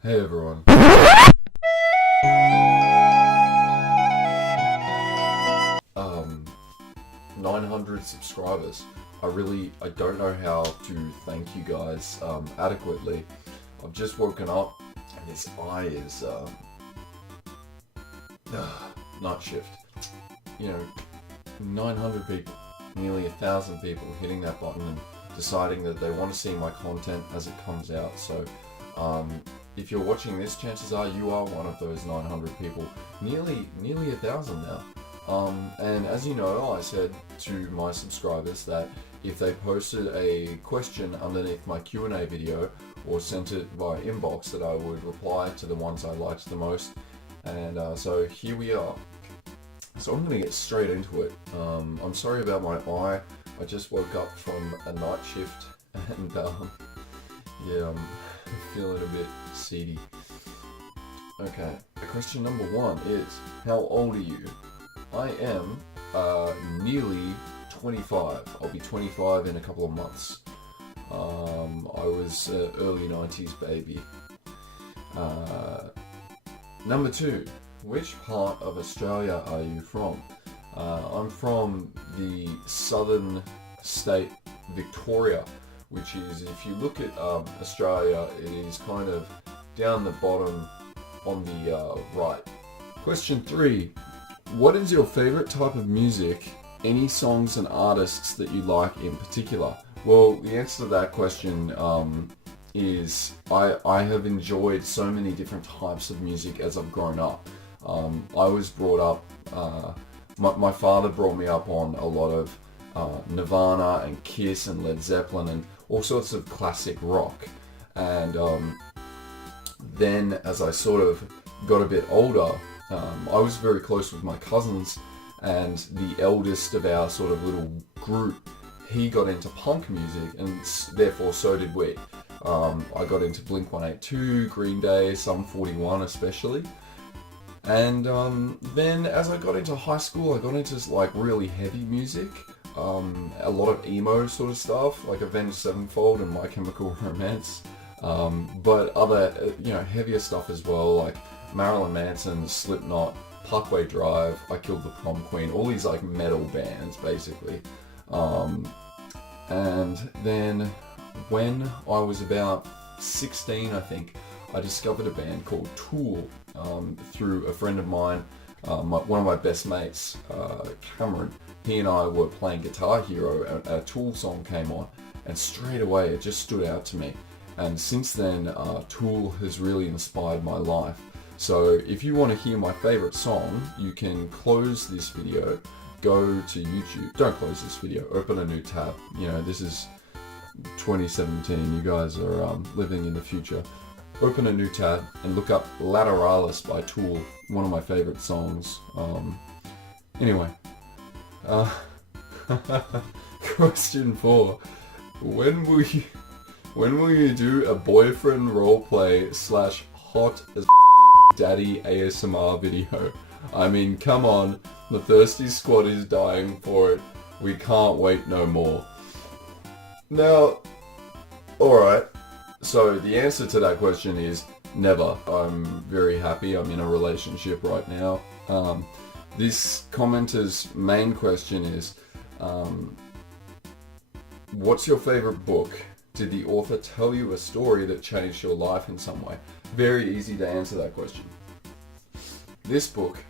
Hey everyone. 900 subscribers. I don't know how to thank you guys adequately. I've just woken up and this eye is night shift. 900 people, nearly 1,000 people hitting that button and deciding that they want to see my content as it comes out. So if you're watching this, chances are you are one of those 900 people. Nearly 1,000 now. And as you know, I said to my subscribers that if they posted a question underneath my Q&A video or sent it via inbox, that I would reply to the ones I liked the most. And so here we are. So I'm going to get straight into it. I'm sorry about my eye. I just woke up from a night shift and yeah, I'm feeling a bit seedy. Okay, question number 1 is, how old are you? I am nearly 25. I'll be 25 in a couple of months. I was early 90s baby. Number 2, which part of Australia are you from? I'm from the southern state Victoria, which is, if you look at Australia, it is kind of down the bottom on the right. Question 3. What is your favorite type of music? Any songs and artists that you like in particular? Well, the answer to that question is I have enjoyed so many different types of music as I've grown up. I was brought up, my father brought me up on a lot of Nirvana and Kiss and Led Zeppelin and all sorts of classic rock. And then as I sort of got a bit older, I was very close with my cousins, and the eldest of our sort of little group, he got into punk music, and therefore so did we. I got into Blink-182, Green Day, Sum 41 especially. And then as I got into high school, I got into like really heavy music, a lot of emo sort of stuff, like Avenged Sevenfold and My Chemical Romance, but other heavier stuff as well, like Marilyn Manson, Slipknot, Parkway Drive, I Killed the Prom Queen, all these like metal bands basically. And then when I was about 16, I think, I discovered a band called Tool through a friend of mine, one of my best mates, Cameron. He and I were playing Guitar Hero, and a Tool song came on, and straight away it just stood out to me. And since then, Tool has really inspired my life. So if you want to hear my favorite song, you can close this video, go to YouTube. Don't close this video, open a new tab. This is 2017, you guys are living in the future. Open a new tab and look up Lateralis by Tool, one of my favorite songs. Anyway, question 4. When will you do a boyfriend roleplay / hot as daddy ASMR video? I mean, come on, the thirsty squad is dying for it. We can't wait no more. Now, alright, so the answer to that question is never. I'm very happy. I'm in a relationship right now. This commenter's main question is, what's your favorite book? Did the author tell you a story that changed your life in some way? Very easy to answer that question. This book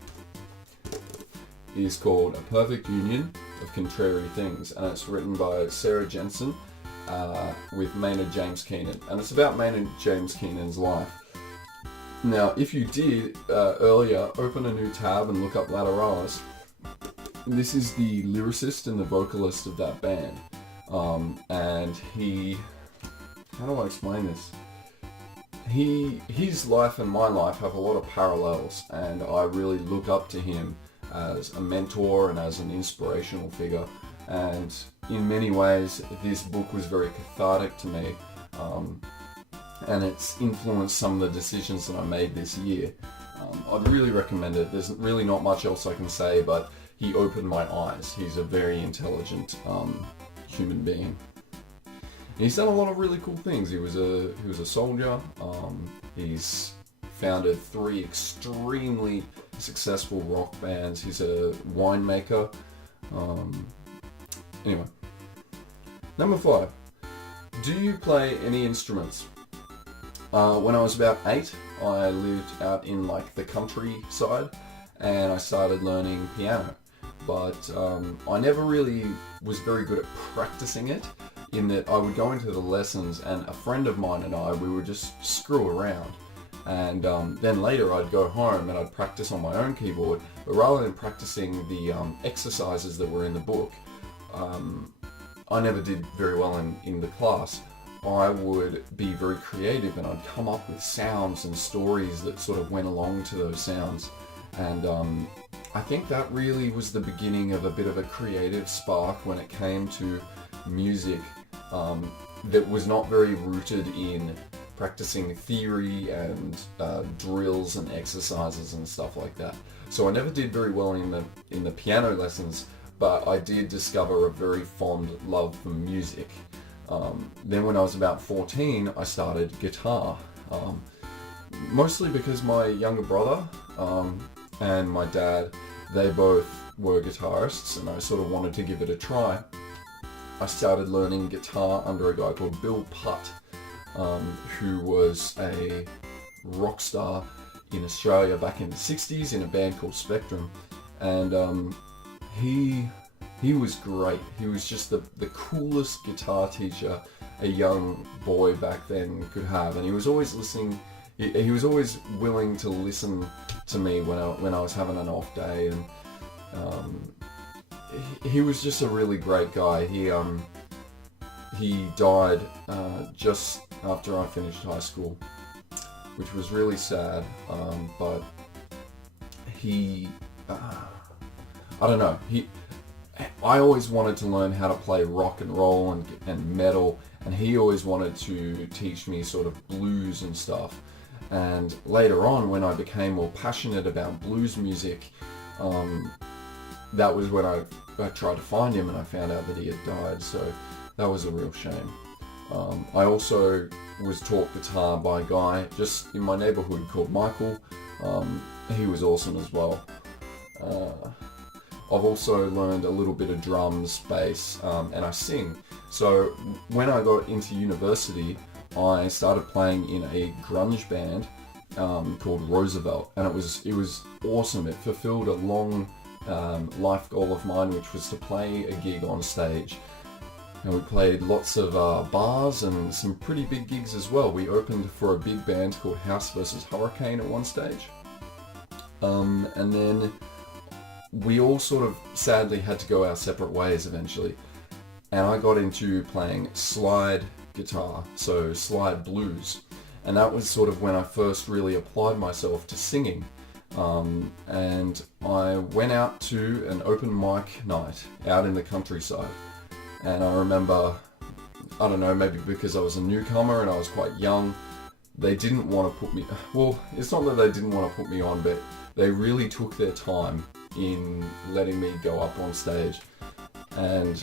is called A Perfect Union of Contrary Things, and it's written by Sarah Jensen with Maynard James Keenan, and it's about Maynard James Keenan's life. Now, if you did earlier open a new tab and look up Lateralis, this is the lyricist and the vocalist of that band, and how do I explain this? His life and my life have a lot of parallels, and I really look up to him as a mentor and as an inspirational figure. And in many ways, this book was very cathartic to me, and it's influenced some of the decisions that I made this year. I'd really recommend it. There's really not much else I can say, but he opened my eyes. He's a very intelligent human being. he's done a lot of really cool things. He was a soldier. He's founded 3 extremely successful rock bands. He's a winemaker. Anyway, number 5. Do you play any instruments? When I was about 8, I lived out in like the countryside, and I started learning piano. But I never really was very good at practicing it, in that I would go into the lessons and a friend of mine and I, we would just screw around. And then later I'd go home and I'd practice on my own keyboard, but rather than practicing the exercises that were in the book, I never did very well in the class. I would be very creative and I'd come up with sounds and stories that sort of went along to those sounds. And I think that really was the beginning of a bit of a creative spark when it came to music, that was not very rooted in practicing theory and drills and exercises and stuff like that. So I never did very well in the piano lessons, but I did discover a very fond love for music. Then when I was about 14, I started guitar, mostly because my younger brother and my dad, they both were guitarists, and I sort of wanted to give it a try. I started learning guitar under a guy called Bill Putt, who was a rock star in Australia back in the 60s in a band called Spectrum. And he was great. He was just the coolest guitar teacher a young boy back then could have. And he was always listening. He was always willing to listen to me when I was having an off day. And he was just a really great guy. He died just after I finished high school, which was really sad. But I don't know. I always wanted to learn how to play rock and roll and metal, and he always wanted to teach me sort of blues and stuff. And later on, when I became more passionate about blues music, that was when I tried to find him, and I found out that he had died. So that was a real shame. I also was taught guitar by a guy just in my neighborhood called Michael. He was awesome as well. I've also learned a little bit of drums, bass, and I sing. So when I got into university, I started playing in a grunge band called Roosevelt, and it was awesome. It fulfilled a long life goal of mine, which was to play a gig on stage. And we played lots of bars and some pretty big gigs as well. We opened for a big band called House vs. Hurricane at one stage. And then we all sort of sadly had to go our separate ways eventually. And I got into playing slide guitar, so slide blues. And that was sort of when I first really applied myself to singing. And I went out to an open mic night out in the countryside. And I remember, I don't know, maybe because I was a newcomer and I was quite young, they didn't want to put me, well, it's not that they didn't want to put me on, but they really took their time in letting me go up on stage. And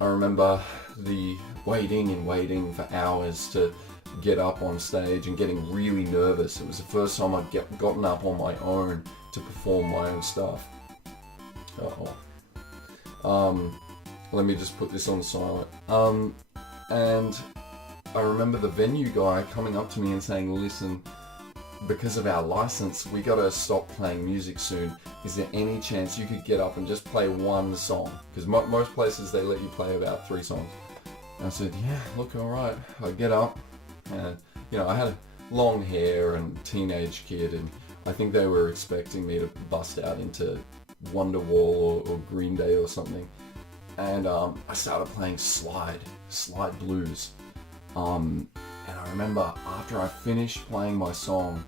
I remember the waiting for hours to get up on stage and getting really nervous. It was the first time I'd gotten up on my own to perform my own stuff. Let me just put this on silent. And I remember the venue guy coming up to me and saying, listen, because of our license, we gotta stop playing music soon. Is there any chance you could get up and just play one song? Because most places they let you play about 3 songs. And I said, yeah, look, alright. I get up, and I had long hair and teenage kid, and I think they were expecting me to bust out into Wonderwall or Green Day or something. And I started playing slide blues. And I remember after I finished playing my song,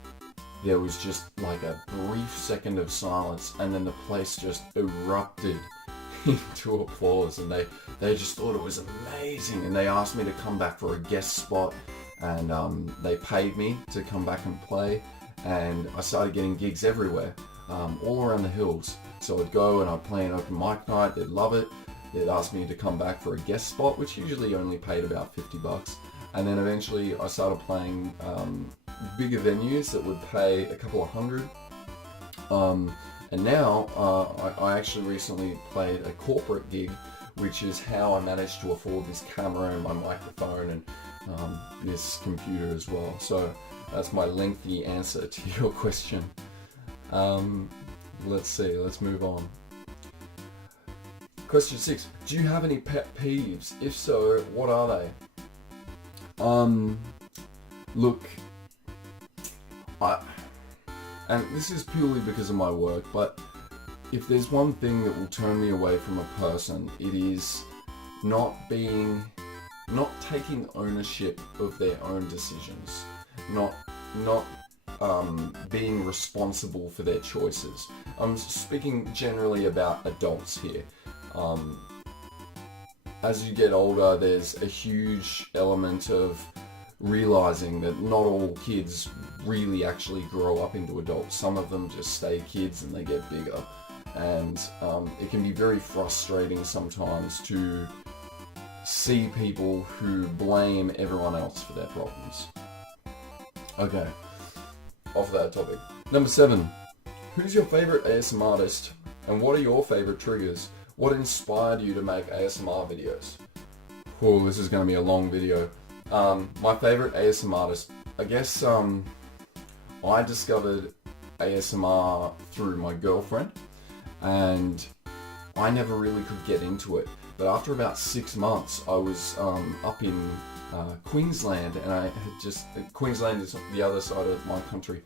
there was just like a brief second of silence, and then the place just erupted into applause, and they just thought it was amazing, and they asked me to come back for a guest spot, and they paid me to come back and play, and I started getting gigs everywhere, all around the hills. So I'd go and I'd play an open mic night, they'd love it, they'd ask me to come back for a guest spot, which usually only paid about $50. And then eventually I started playing bigger venues that would pay a couple of hundred. And now I actually recently played a corporate gig, which is how I managed to afford this camera and my microphone and this computer as well. So that's my lengthy answer to your question. Let's see, let's move on. Question 6. Do you have any pet peeves? If so, what are they? Look, and this is purely because of my work, but if there's one thing that will turn me away from a person, it is not taking ownership of their own decisions, not being responsible for their choices. I'm speaking generally about adults here. As you get older, there's a huge element of realizing that not all kids really actually grow up into adults. Some of them just stay kids and they get bigger. And it can be very frustrating sometimes to see people who blame everyone else for their problems. Okay, off that topic. Number 7. Who's your favorite ASMR artist and what are your favorite triggers? What inspired you to make ASMR videos? Oh, this is going to be a long video. My favorite ASMR artist, I guess I discovered ASMR through my girlfriend, and I never really could get into it. But after about 6 months, I was up in Queensland, and Queensland is the other side of my country,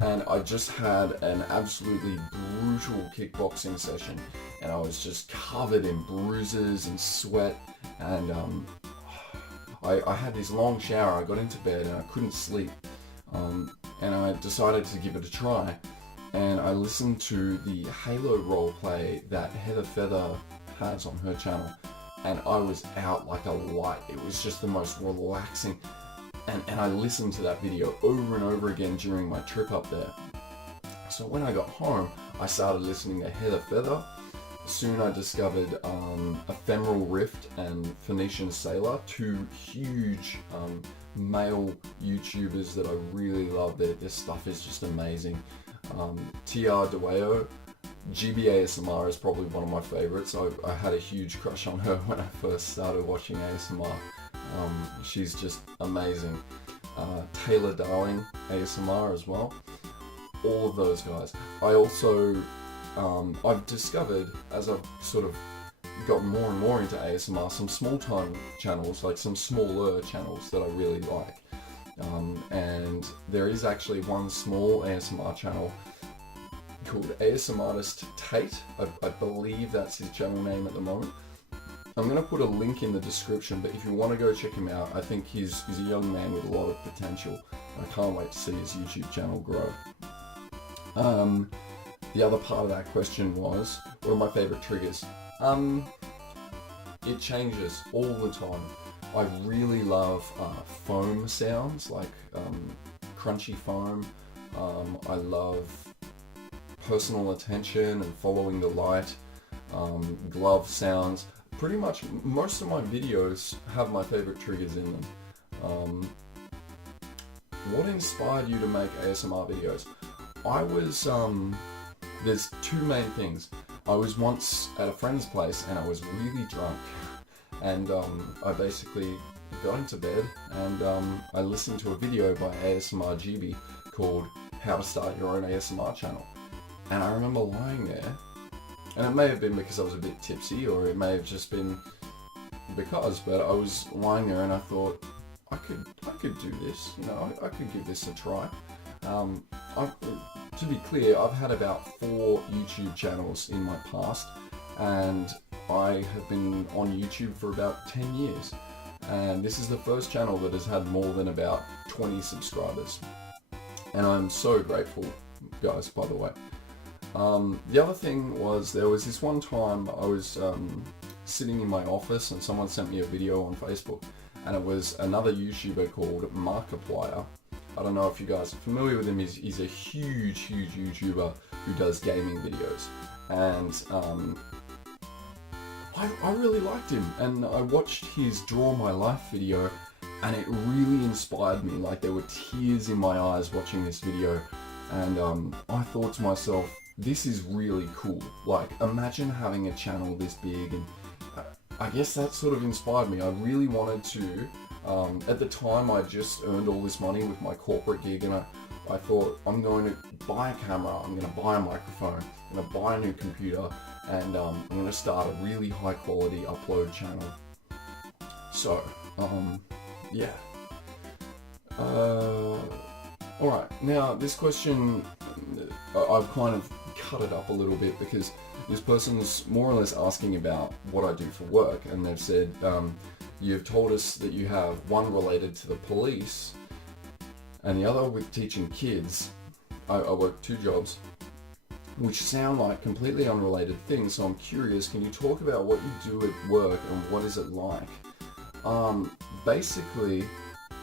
and I just had an absolutely brutal kickboxing session, and I was just covered in bruises and sweat, and I had this long shower. I got into bed and I couldn't sleep, and I decided to give it a try, and I listened to the Halo roleplay that Heather Feather has on her channel, and I was out like a light. It was just the most relaxing, and I listened to that video over and over again during my trip up there. So when I got home, I started listening to Heather Feather. Soon I discovered Ephemeral Rift and Phoenician Sailor, 2 huge male YouTubers that I really love. Their stuff is just amazing. TR Deweo, GBASMR is probably one of my favorites. I had a huge crush on her when I first started watching ASMR. She's just amazing. Taylor Darling ASMR as well. All of those guys. I also I've discovered, as I've sort of gotten more and more into ASMR, some small-time channels, like some smaller channels that I really like. And there is actually one small ASMR channel called ASMR Artist Tate. I believe that's his channel name at the moment. I'm going to put a link in the description, but if you want to go check him out, I think he's a young man with a lot of potential. I can't wait to see his YouTube channel grow. The other part of that question was, what are my favorite triggers? It changes all the time. I really love foam sounds, like crunchy foam. I love personal attention and following the light, glove sounds. Pretty much most of my videos have my favorite triggers in them. What inspired you to make ASMR videos? There's 2 main things. I was once at a friend's place and I was really drunk, and I basically got into bed and I listened to a video by ASMR GB called How to Start Your Own ASMR Channel. And I remember lying there, and it may have been because I was a bit tipsy, or it may have just been because, but I was lying there and I thought, I could do this, you know, I could give this a try. To be clear, I've had about 4 YouTube channels in my past, and I have been on YouTube for about 10 years. And this is the first channel that has had more than about 20 subscribers. And I'm so grateful, guys, by the way. The other thing was, there was this one time I was sitting in my office and someone sent me a video on Facebook, and it was another YouTuber called Markiplier. I don't know if you guys are familiar with him. He's a huge YouTuber who does gaming videos, and I really liked him, and I watched his Draw My Life video, and it really inspired me. Like, there were tears in my eyes watching this video, and I thought to myself, this is really cool. Like, imagine having a channel this big, and I guess that sort of inspired me. I really wanted to, at the time I just earned all this money with my corporate gig, and I thought, I'm going to buy a camera, I'm going to buy a microphone, I'm going to buy a new computer, and I'm going to start a really high quality upload channel. So, yeah. Alright, now this question, I've kind of cut it up a little bit because this person's more or less asking about what I do for work, and they've said, you've told us that you have one related to the police and the other with teaching kids. I work 2 jobs, which sound like completely unrelated things, so I'm curious, can you talk about what you do at work and what is it like? Basically,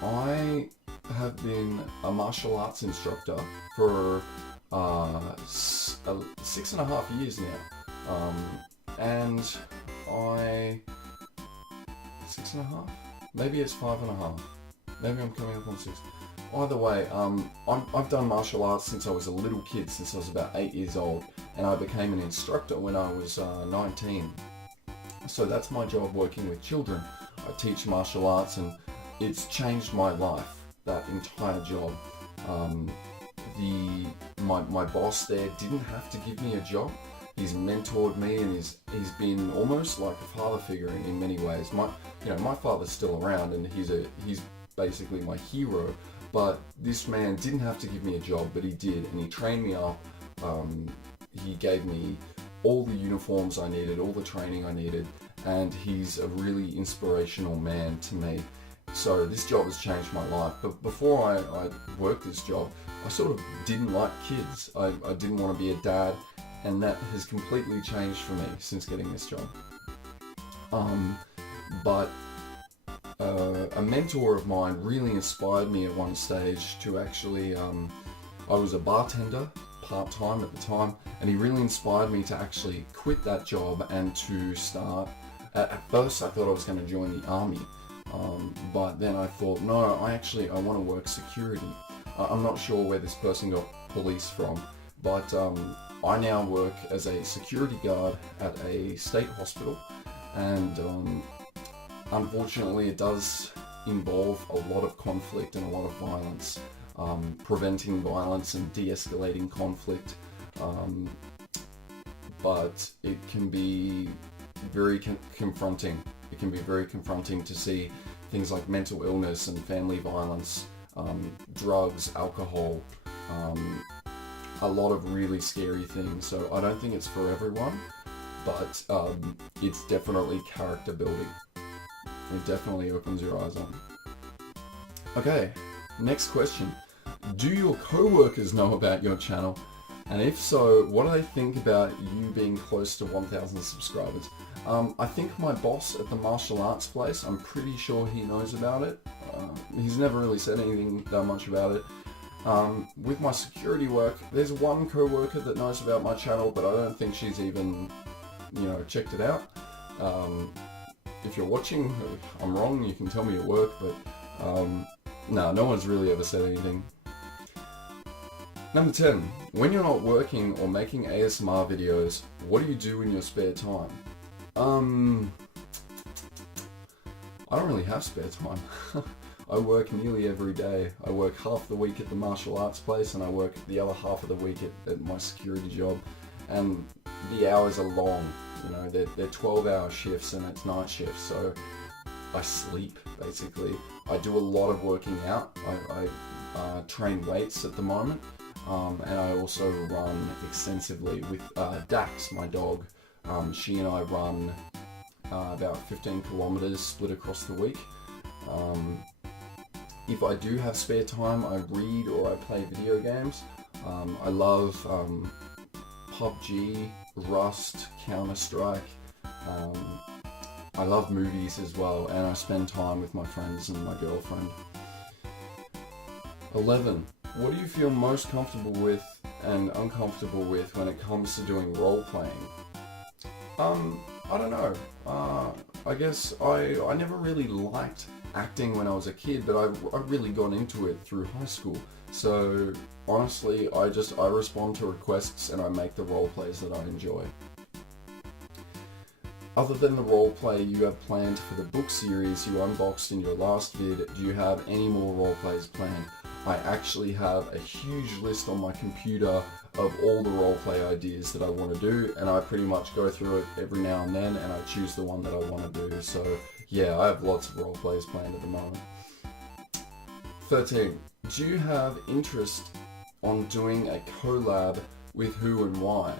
I have been a martial arts instructor for 6.5 years now, and 6.5? Maybe it's 5.5. Maybe I'm coming up on 6. Either way, I've done martial arts since I was a little kid, since I was about 8 years old, and I became an instructor when I was 19. So that's my job, working with children. I teach martial arts, and it's changed my life, that entire job. My boss there didn't have to give me a job. He's mentored me, and he's been almost like a father figure in many ways. My father's still around, and he's basically my hero. But this man didn't have to give me a job, but he did, and he trained me up. He gave me all the uniforms I needed, all the training I needed, and he's a really inspirational man to me. So this job has changed my life. But before I worked this job, I sort of didn't like kids. I didn't want to be a dad, and that has completely changed for me since getting this job. But a mentor of mine really inspired me at one stage to actually, I was a bartender part-time at the time, and he really inspired me to actually quit that job and to start, at first I thought I was going to join the army, but then I thought, no, I want to work security. I'm not sure where this person got police from, but I now work as a security guard at a state hospital, and unfortunately it does involve a lot of conflict and a lot of violence, preventing violence and de-escalating conflict, but it can be very confronting. It can be very confronting to see things like mental illness and family violence, drugs, alcohol, a lot of really scary things. So I don't think it's for everyone, but it's definitely character building. It definitely opens your eyes on. Okay, next question. Do your co-workers know about your channel? And if so, what do they think about you being close to 1,000 subscribers? I think my boss at the martial arts place, I'm pretty sure he knows about it. He's never really said anything that much about it. With my security work, there's one co-worker that knows about my channel, but I don't think she's even, checked it out. If you're watching, I'm wrong, you can tell me at work, but no one's really ever said anything. Number 10. When you're not working or making ASMR videos, what do you do in your spare time? I don't really have spare time. I work nearly every day. I work half the week at the martial arts place, and I work the other half of the week at my security job. And the hours are long. They're 12-hour shifts, and it's night shifts, so I sleep, basically. I do a lot of working out. I train weights at the moment, and I also run extensively with Dax, my dog. She and I run about 15 kilometers split across the week. If I do have spare time, I read or I play video games. I love PUBG, Rust, Counter-Strike. I love movies as well, and I spend time with my friends and my girlfriend. 11. What do you feel most comfortable with and uncomfortable with when it comes to doing role-playing? I don't know. I guess I never really liked acting when I was a kid, but I really got into it through high school. So honestly, I respond to requests and I make the role plays that I enjoy. Other than the role play you have planned for the book series you unboxed in your last vid, do you have any more role plays planned? I actually have a huge list on my computer of all the role play ideas that I want to do, and I pretty much go through it every now and then and I choose the one that I want to do. So yeah, I have lots of role plays planned at the moment. 13. Do you have interest on doing a collab with who and why?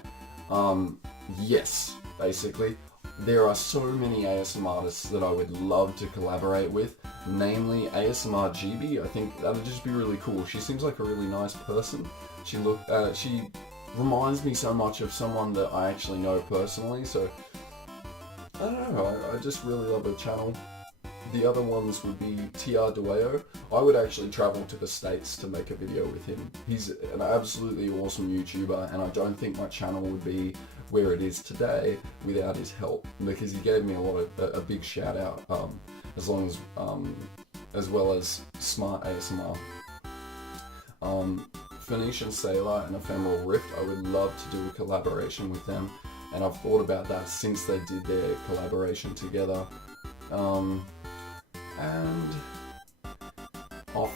Yes, basically. There are so many ASMR artists that I would love to collaborate with, namely ASMR GB. I think that would just be really cool. She seems like a really nice person. She reminds me so much of someone that I actually know personally, so I don't know, I just really love her channel. The other ones would be TR Dueo. I would actually travel to the States to make a video with him. He's an absolutely awesome YouTuber, and I don't think my channel would be where it is today without his help, because he gave me a big shout out, as well as Smart ASMR. Phoenician Sailor and Ephemeral Rift, I would love to do a collaboration with them, and I've thought about that since they did their collaboration together. And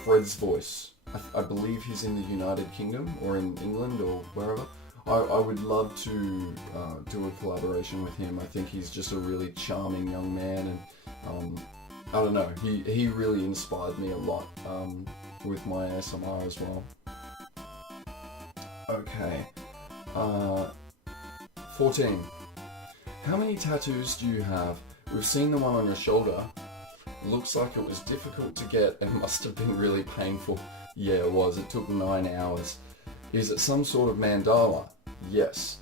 Fred's Voice. I believe he's in the United Kingdom or in England or wherever. I would love to do a collaboration with him. I think he's just a really charming young man, and I don't know, he really inspired me a lot with my ASMR as well. Okay. 14. How many tattoos do you have? We've seen the one on your shoulder. Looks like it was difficult to get and must have been really painful. Yeah, it was. It took 9 hours. Is it some sort of mandala? Yes.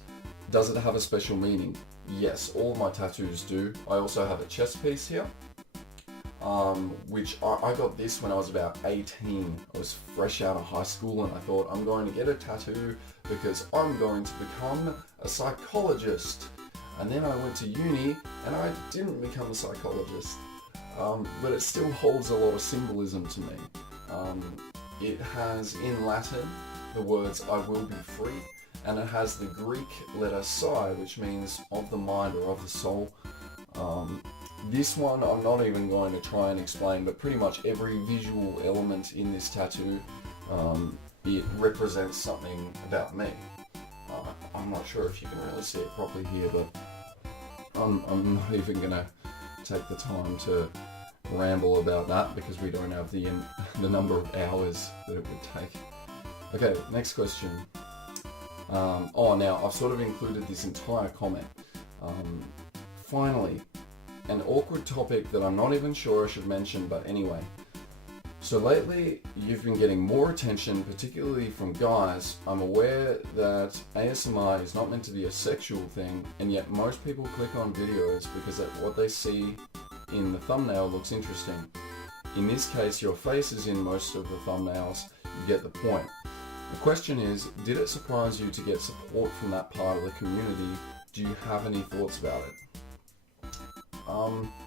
Does it have a special meaning? Yes, all of my tattoos do. I also have a chest piece here, which I got this when I was about 18. I was fresh out of high school and I thought, I'm going to get a tattoo because I'm going to become a psychologist. And then I went to uni and I didn't become a psychologist. But it still holds a lot of symbolism to me. It has in Latin the words I will be free, and it has the Greek letter psi, which means of the mind or of the soul. This one I'm not even going to try and explain, but pretty much every visual element in this tattoo, it represents something about me. I'm not sure if you can really see it properly here, but I'm not even going to take the time to ramble about that because we don't have the number of hours that it would take. Okay, next question. Now I've sort of included this entire comment. Finally, an awkward topic that I'm not even sure I should mention, but anyway. So lately, you've been getting more attention, particularly from guys. I'm aware that ASMR is not meant to be a sexual thing, and yet most people click on videos because what they see in the thumbnail looks interesting. In this case, your face is in most of the thumbnails. You get the point. The question is, did it surprise you to get support from that part of the community? Do you have any thoughts about it?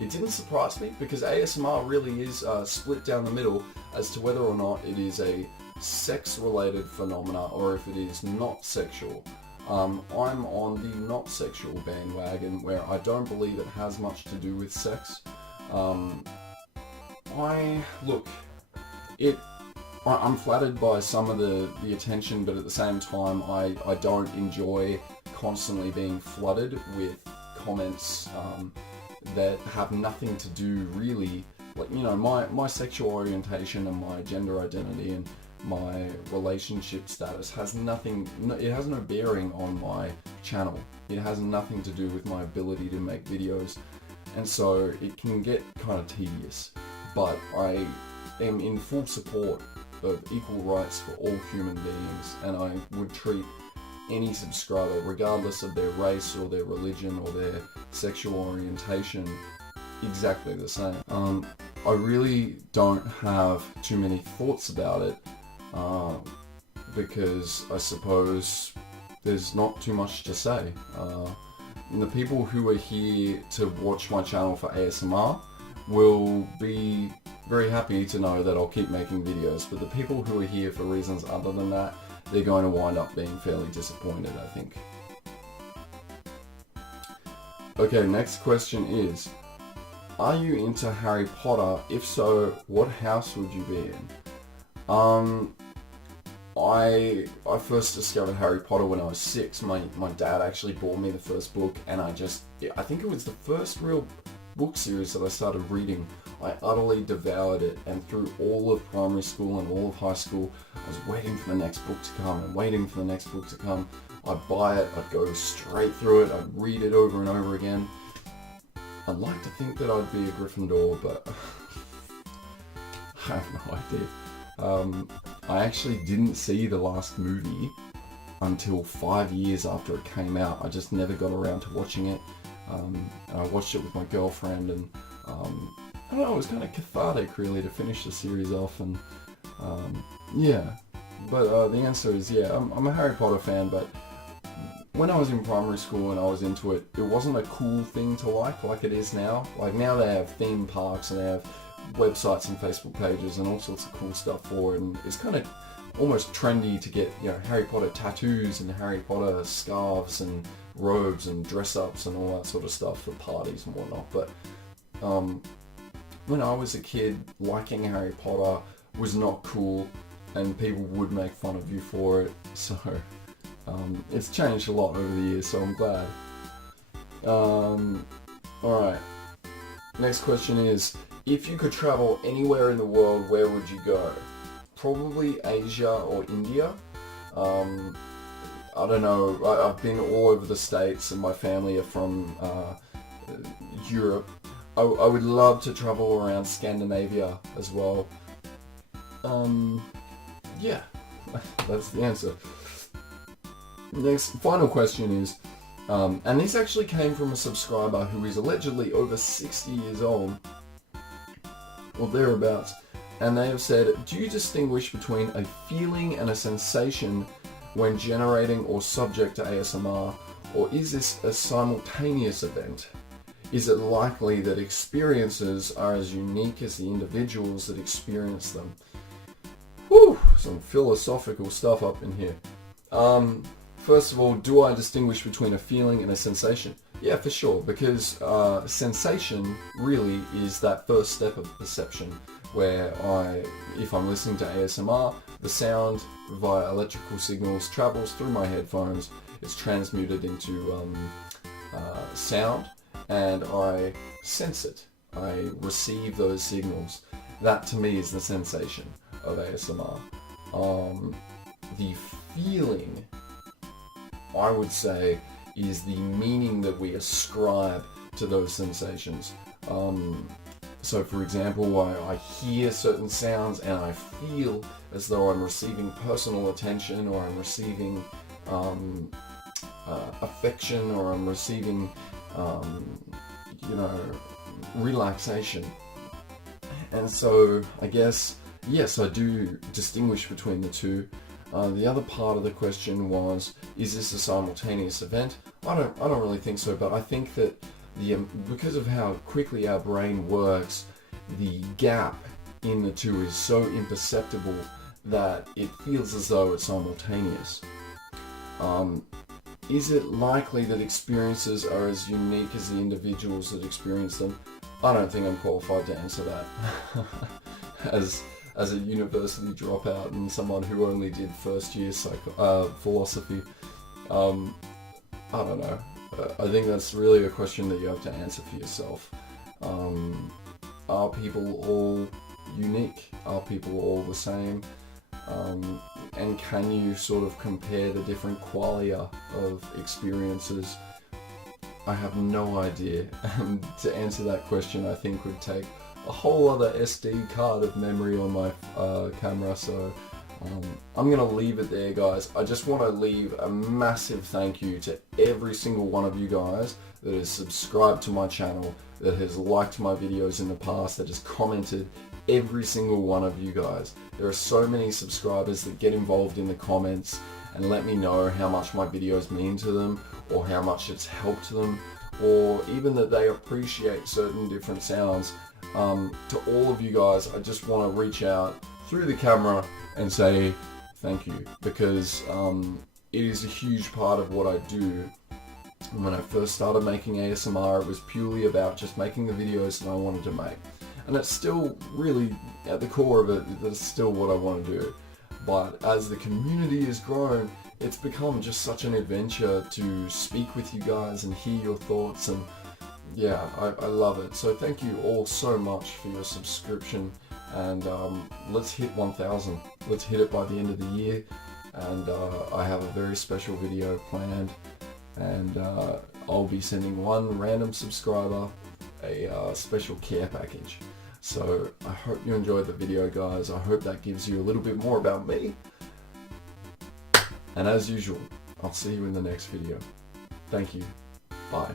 It didn't surprise me because ASMR really is split down the middle as to whether or not it is a sex-related phenomena or if it is not sexual. I'm on the not sexual bandwagon where I don't believe it has much to do with sex. I'm flattered by some of the attention, but at the same time I don't enjoy constantly being flooded with comments that have nothing to do really, like, you know, my sexual orientation and my gender identity and my relationship status has nothing, it has no bearing on my channel. It has nothing to do with my ability to make videos, and so it can get kind of tedious. But I am in full support of equal rights for all human beings, and I would treat any subscriber, regardless of their race or their religion or their sexual orientation, exactly the same. I really don't have too many thoughts about it because I suppose there's not too much to say. the people who are here to watch my channel for ASMR will be very happy to know that I'll keep making videos, but the people who are here for reasons other than that, they're going to wind up being fairly disappointed, I think. Okay, next question is, are you into Harry Potter? If so, what house would you be in? I first discovered Harry Potter when I was 6. My dad actually bought me the first book, and I think it was the first real book series that I started reading. I utterly devoured it, and through all of primary school and all of high school, I was waiting for the next book to come and waiting for the next book to come. I'd buy it, I'd go straight through it, I'd read it over and over again. I'd like to think that I'd be a Gryffindor, but I have no idea. I actually didn't see the last movie until 5 years after it came out. I just never got around to watching it. And I watched it with my girlfriend, and I don't know, it was kind of cathartic really to finish the series off, and yeah. But the answer is yeah, I'm a Harry Potter fan, but when I was in primary school and I was into it, it wasn't a cool thing to like it is now. Like now they have theme parks and they have websites and Facebook pages and all sorts of cool stuff for it, and it's kind of almost trendy to get, you know, Harry Potter tattoos and Harry Potter scarves and robes and dress-ups and all that sort of stuff for parties and whatnot. But when I was a kid, liking Harry Potter was not cool, and people would make fun of you for it, so it's changed a lot over the years, so I'm glad. Alright, next question is, if you could travel anywhere in the world, where would you go? Probably Asia or India. I don't know, I've been all over the States and my family are from Europe. I would love to travel around Scandinavia as well. Yeah, that's the answer. Next, final question is, and this actually came from a subscriber who is allegedly over 60 years old, or thereabouts, and they have said, do you distinguish between a feeling and a sensation when generating or subject to ASMR, or is this a simultaneous event? Is it likely that experiences are as unique as the individuals that experience them? Whew, some philosophical stuff up in here. First of all, do I distinguish between a feeling and a sensation? Yeah, for sure, because sensation really is that first step of perception, where if I'm listening to ASMR, the sound via electrical signals travels through my headphones, it's transmuted into sound, and I sense it. I receive those signals. That to me is the sensation of ASMR. The feeling, I would say, is the meaning that we ascribe to those sensations. So for example, I hear certain sounds and I feel as though I'm receiving personal attention, or I'm receiving affection, or I'm receiving relaxation. And so I guess, yes, I do distinguish between the two. The other part of the question was, is this a simultaneous event? I don't really think so, but I think that because of how quickly our brain works, the gap in the two is so imperceptible that it feels as though it's simultaneous. Is it likely that experiences are as unique as the individuals that experience them? I don't think I'm qualified to answer that. As a university dropout and someone who only did first year philosophy, I don't know. I think that's really a question that you have to answer for yourself. Are people all unique? Are people all the same? And can you sort of compare the different qualia of experiences? I have no idea. And to answer that question, I think would take a whole other SD card of memory on my camera, so I'm gonna leave it there, guys. I just want to leave a massive thank you to every single one of you guys that has subscribed to my channel, that has liked my videos in the past, that has commented. Every single one of you guys. There are so many subscribers that get involved in the comments and let me know how much my videos mean to them, or how much it's helped them, or even that they appreciate certain different sounds. To all of you guys, I just want to reach out through the camera and say thank you, because it is a huge part of what I do. When I first started making ASMR, it was purely about just making the videos that I wanted to make. And it's still really, at the core of it, that's still what I want to do. But as the community has grown, it's become just such an adventure to speak with you guys and hear your thoughts, and yeah, I love it. So thank you all so much for your subscription, and let's hit 1,000. Let's hit it by the end of the year, and I have a very special video planned, and I'll be sending one random subscriber a special care package. So I hope you enjoyed the video, guys. I hope that gives you a little bit more about me. And as usual, I'll see you in the next video. Thank you. Bye.